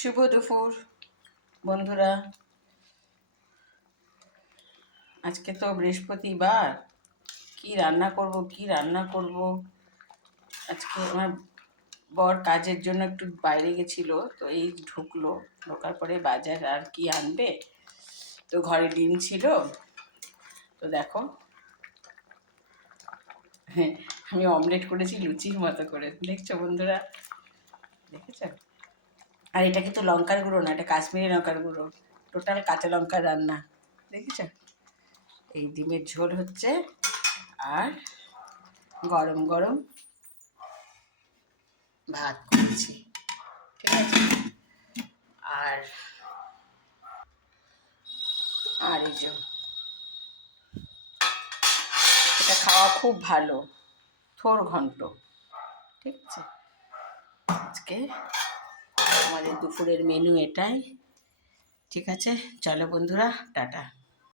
শুভ দুপুর বন্ধুরা। আজকে তো বৃহস্পতিবার। কি রান্না করব। আজকে আমার বর কাজের জন্য একটু বাইরে গেছিল, তো এই ঢোকার পরে বাজার আর কি আনবে, তো ঘরে ডিম ছিল। তো দেখো, হ্যাঁ, আমি অমলেট করেছি লুচির মতো করে, দেখছো বন্ধুরা, দেখেছো? আর এটা কিন্তু লঙ্কার গুঁড়ো না, এটা কাশ্মীরি লঙ্কার গুঁড়ো, টোটাল কাঁচা লঙ্কার রান্না, দেখেছো? এই ডিমের ঝোল হচ্ছে, আর গরম গরম ভাত করেছি, ঠিক আছে? আর আর এই যে এটা খাওয়া খুব ভালো, থোর ঘন্ট, ঠিক আছে? আজকে আমাদের দুপুরের মেনু এটাই, ঠিক আছে? চলো বন্ধুরা, টাটা।